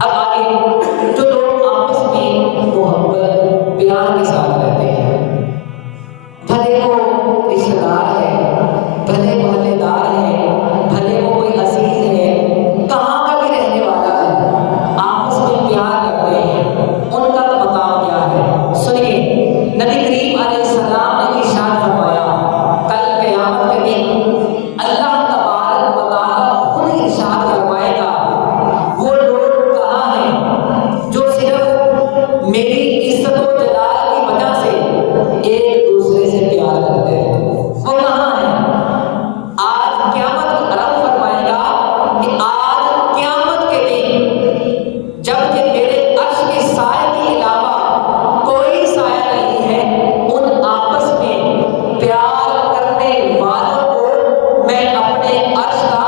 اب آگے جو لوگ آپس میں محبت پیار کے ساتھ رہتے ہیں، بھلے وہ رشتہ دار ہے، بھلے محلے دار ہے، بھلے وہ کوئی عزیز ہے، کہاں کا بھی رہنے والا ہے، آپس میں پیار کرتے ہیں، ان کا مقام کیا ہے؟ سنیے نبی کریم علیہ السلام نے ارشاد فرمایا کل قیامت کے دن اللہ تبارک و تعالیٰ خود ارشاد فرمائے گا وہ لوگ کہاں ہیں جو صرف میری عزت و جلال کی وجہ سے ایک دوسرے سے پیار کرتے ہیں، وہ کہاں ہیں؟ آج قیامت رب فرمائے گا کہ آج قیامت کے دن جب کہ میرے عرش کے سائے کے علاوہ کوئی سایہ نہیں ہے، ان آپس میں پیار کرنے والوں کو میں اپنے عرش کا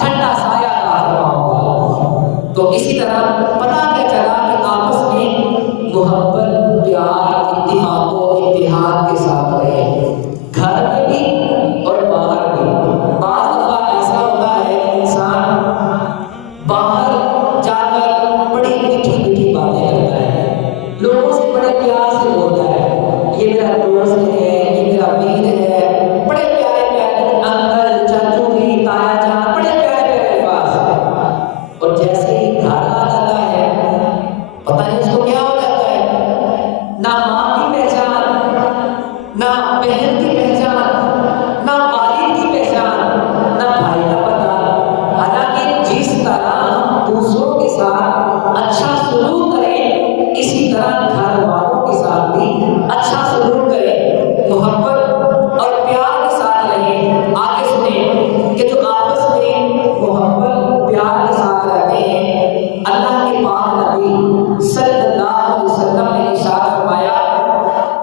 ٹھنڈا سایہ عطا فرماؤں گا۔ تو اسی طرح پتہ کیا چلا کہ آپس میں محبت، پیار، اتفاق و اتحاد کے ساتھ رہے، گھر میں بھی اور باہر بھی۔ بعض دفعہ ایسا ہوتا ہے کہ انسان باہر جا کر بڑی میٹھی میٹھی باتیں کرتا ہے، لوگوں سے بڑے پیار سے بولتا ہے، یہ میرا دوست ہے، یہ میرا ویر ہے، بڑے پیارے پیارے انکل، چاچو جی، تایا جان، بڑے پیارے پیارے الفاظ ہیں، اور جیسے ہی گھر آ جاتا ہے پتہ نہیں اس کو کیا ہو جاتا ہے، نہ ماں کی پہچان، نہ بہن کی پہچان، نہ والد کی پہچان، نہ بھائی کا پتہ۔ حالانکہ جس طرح ہم دوسروں کے ساتھ اچھا سلوک کریں اسی طرح گھر والوں کے ساتھ بھی اچھا سلوک کریں، محبت اور پیار کے ساتھ رہیں۔ آگے سنیں کہ جو آپس میں محبت پیار کے ساتھ رہتے ہیں، اللہ کے پاک نبی صلی اللہ علیہ وسلم نے ارشاد فرمایا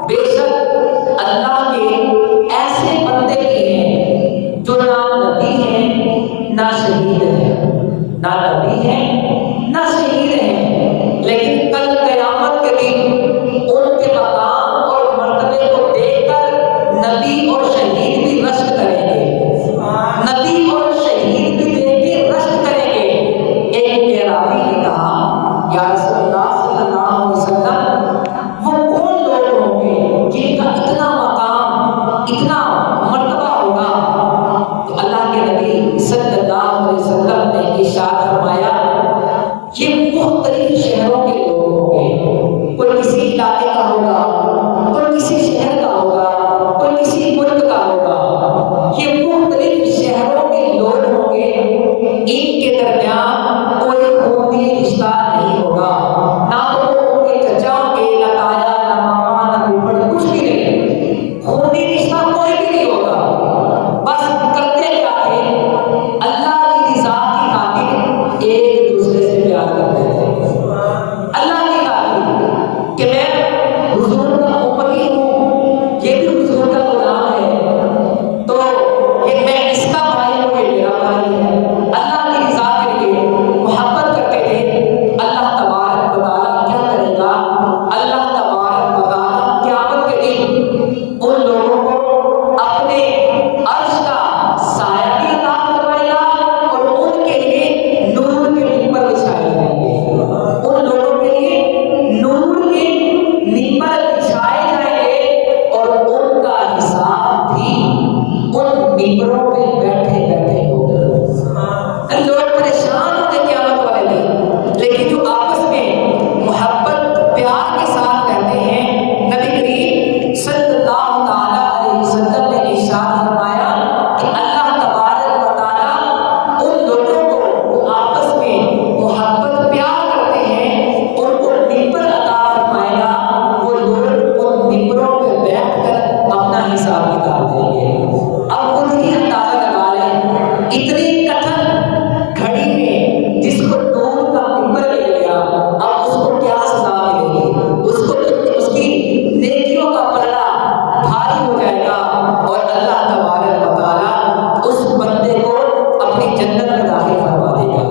بے شک اللہ کے ایسے بندے بھی ہیں جو نہ نبی ہیں نہ شہید ہیں، نہ نبی ہیں نہ شہید ہیں، لیکن کل قیامت کے دن ان کے مقام اور مرتبے کو دیکھ کر نبی اور شہید بھی رشک کریں گے، نبی اور شہید بھی دیکھ کے رشک کریں گے۔ ایک راوی نے کہا یا رسول اللہ صلی اللہ علیہ وسلم وہ کون لوگ ہوں گے جن کا اتنا مقام، اتنا مرتبہ ہوگا؟ تو اللہ کے نبی صلی اللہ علیہ وسلم نے ارشاد فرمایا یہ مختلف شہروں کے لوگ ہوں گے، کوئی کسی علاقے کا ہوگا،